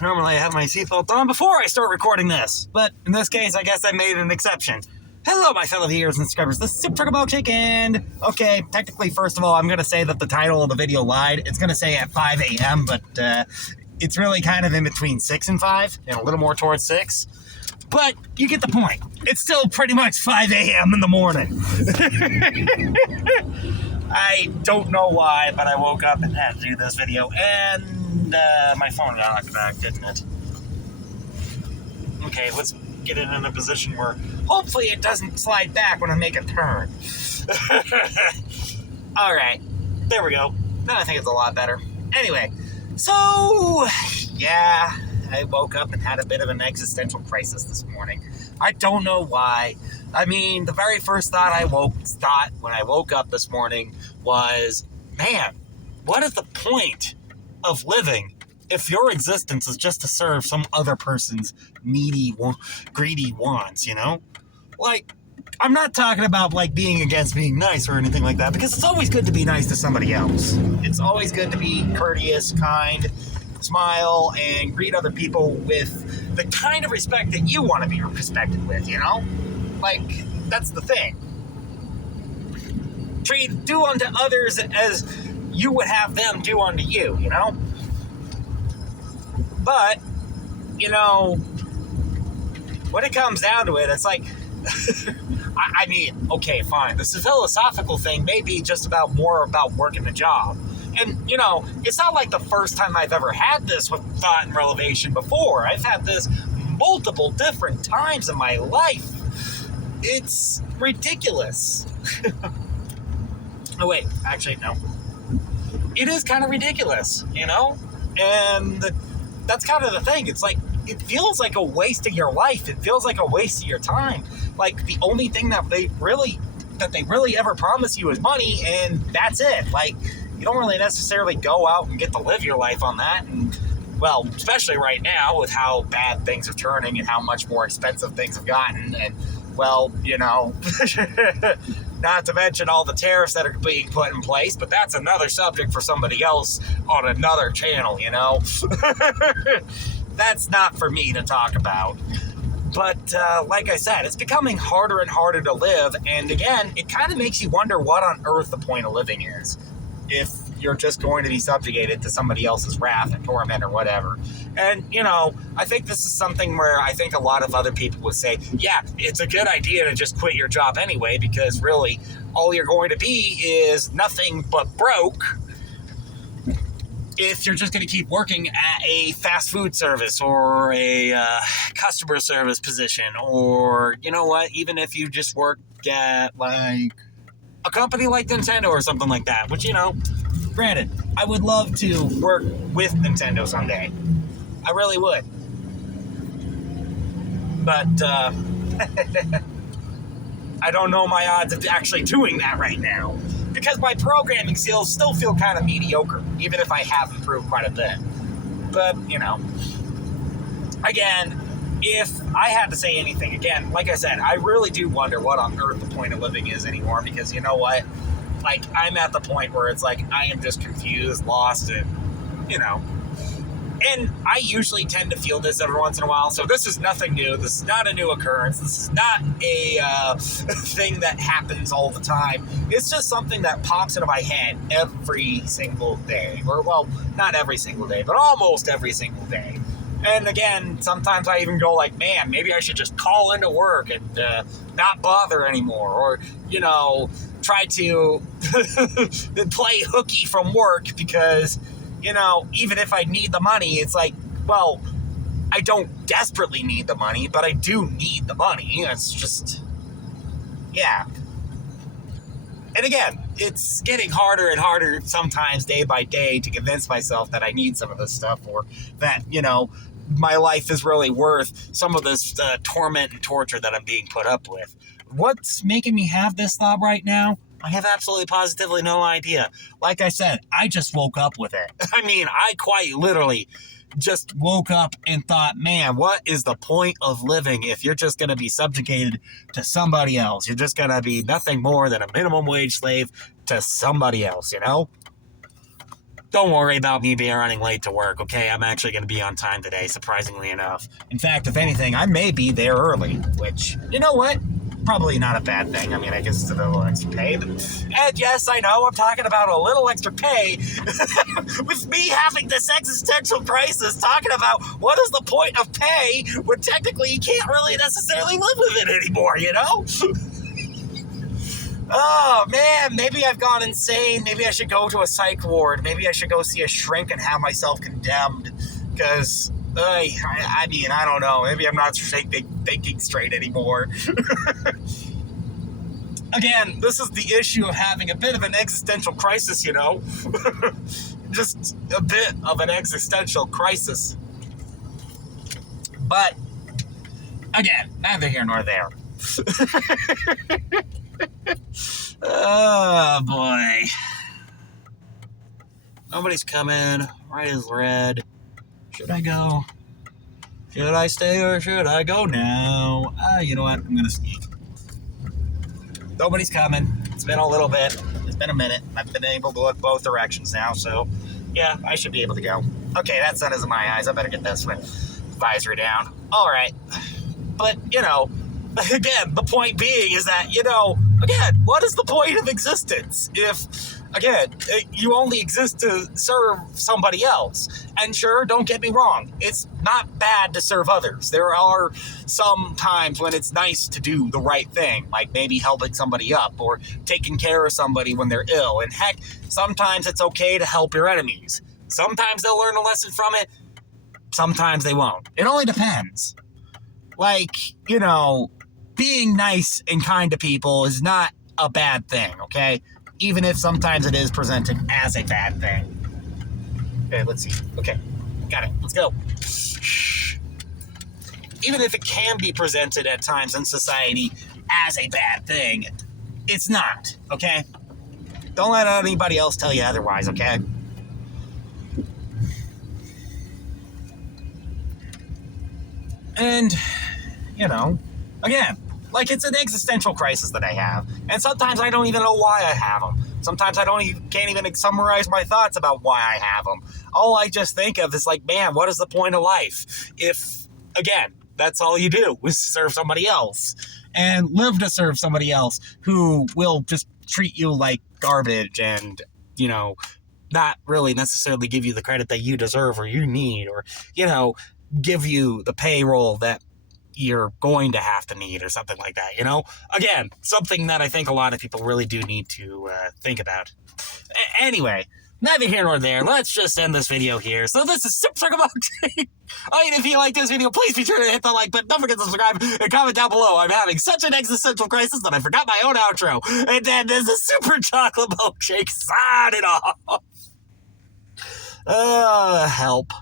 Normally I have my seatbelt on before I start recording this, but in this case, I guess I made an exception. Hello, my fellow viewers and subscribers. This is Super Trucker Milkshake, and okay, technically, first of all, I'm going to say that the title of the video lied. It's going to say at 5 a.m., but it's really kind of in between 6 and 5, and a little more towards 6. But you get the point. It's still pretty much 5 a.m. in the morning. I don't know why, but I woke up and had to do this video, and my phone got knocked back, didn't it? Okay, let's get it in a position where hopefully it doesn't slide back when I make a turn. Alright, there we go. Now I think it's a lot better. Anyway, so, yeah, I woke up and had a bit of an existential crisis this morning. I don't know why. I mean, the very first thought when I woke up this morning was, man, what is the point of living if your existence is just to serve some other person's needy, greedy wants, you know? Like, I'm not talking about, like, being against being nice or anything like that, because it's always good to be nice to somebody else. It's always good to be courteous, kind, smile, and greet other people with the kind of respect that you want to be respected with, you know? Like, that's the thing. Do unto others as you would have them do unto you, you know? But, you know, when it comes down to it, it's like, I mean, okay, fine. This philosophical thing may be just more about working the job. And, you know, it's not like the first time I've ever had this with thought and revelation before. I've had this multiple different times in my life. It's ridiculous. Oh, wait, actually, no. It is kind of ridiculous, you know? And that's kind of the thing. It's like, it feels like a waste of your life. It feels like a waste of your time. Like, the only thing that they really ever promise you is money, and that's it. Like, you don't really necessarily go out and get to live your life on that. And, well, especially right now with how bad things are turning and how much more expensive things have gotten. And, well, you know, not to mention all the tariffs that are being put in place, but that's another subject for somebody else on another channel, you know? That's not for me to talk about. But like I said, it's becoming harder and harder to live. And again, it kind of makes you wonder what on earth the point of living is, if you're just going to be subjugated to somebody else's wrath and torment or whatever. And, you know, I think this is something where I think a lot of other people would say, yeah, it's a good idea to just quit your job anyway, because really all you're going to be is nothing but broke if you're just going to keep working at a fast food service or a customer service position, or, you know what, even if you just work at, like, a company like Nintendo or something like that, which, you know, granted, I would love to work with Nintendo someday. I really would. But, I don't know my odds of actually doing that right now, because my programming skills still feel kind of mediocre, even if I have improved quite a bit. But, you know, again, if I had to say anything, again, like I said, I really do wonder what on earth the point of living is anymore, because you know what? Like, I'm at the point where it's like, I am just confused, lost, and, you know. And I usually tend to feel this every once in a while, so this is nothing new. This is not a new occurrence. This is not a thing that happens all the time. It's just something that pops into my head every single day. Or, well, not every single day, but almost every single day. And again, sometimes I even go like, man, maybe I should just call into work and not bother anymore. Or, you know, try to play hooky from work because, you know, even if I need the money, it's like, well, I don't desperately need the money, but I do need the money. It's just, yeah. And again, it's getting harder and harder sometimes day by day to convince myself that I need some of this stuff, or that, you know, my life is really worth some of this torment and torture that I'm being put up with. What's making me have this thought right now? I have absolutely positively no idea. Like I said, I just woke up with it. I mean, I quite literally just woke up and thought, man, what is the point of living if you're just going to be subjugated to somebody else? You're just going to be nothing more than a minimum wage slave to somebody else, you know? don't worry about me being running late to work, okay? I'm actually going to be on time today, surprisingly enough. In fact, if anything, I may be there early, which, you know what? Probably not a bad thing. I mean, I guess it's a little extra pay. And yes, I know I'm talking about a little extra pay with me having this existential crisis, talking about what is the point of pay when technically you can't really necessarily live with it anymore, you know? Oh, man, maybe I've gone insane. Maybe I should go to a psych ward. Maybe I should go see a shrink and have myself condemned. Because, I mean, I don't know. Maybe I'm not thinking straight anymore. Again, this is the issue of having a bit of an existential crisis, you know? Just a bit of an existential crisis. But, again, neither here nor there. Oh, boy. Nobody's coming. Right is red. Should I go? Should I stay or should I go now? You know what? I'm going to sneak. Nobody's coming. It's been a little bit. It's been a minute. I've been able to look both directions now, so yeah, I should be able to go. Okay, that sun is in my eyes. I better get this visor down. All right. But, you know, again, the point being is that, you know, again, what is the point of existence if, again, you only exist to serve somebody else? And sure, don't get me wrong, it's not bad to serve others. There are some times when it's nice to do the right thing, like maybe helping somebody up or taking care of somebody when they're ill. And heck, sometimes it's okay to help your enemies. Sometimes they'll learn a lesson from it. Sometimes they won't. It only depends. Like, you know, being nice and kind to people is not a bad thing, okay? Even if sometimes it is presented as a bad thing. Okay, let's see. Okay, got it. Let's go. Even if it can be presented at times in society as a bad thing, it's not, okay? Don't let anybody else tell you otherwise, okay? And, you know, again, like, it's an existential crisis that I have. And sometimes I don't even know why I have them. Sometimes I can't even summarize my thoughts about why I have them. All I just think of is like, man, what is the point of life? If, again, that's all you do is serve somebody else and live to serve somebody else who will just treat you like garbage and, you know, not really necessarily give you the credit that you deserve or you need, or, you know, give you the payroll that you're going to have to need or something like that, you know? Again, something that I think a lot of people really do need to think about. Anyway, neither here nor there. Let's just end this video here. So this is Super Circle Milkshake. And if you like this video, please be sure to hit the like button. Don't forget to subscribe and comment down below. I'm having such an existential crisis that I forgot my own outro. And then there's a Super Chocolate Milkshake signing off. Help.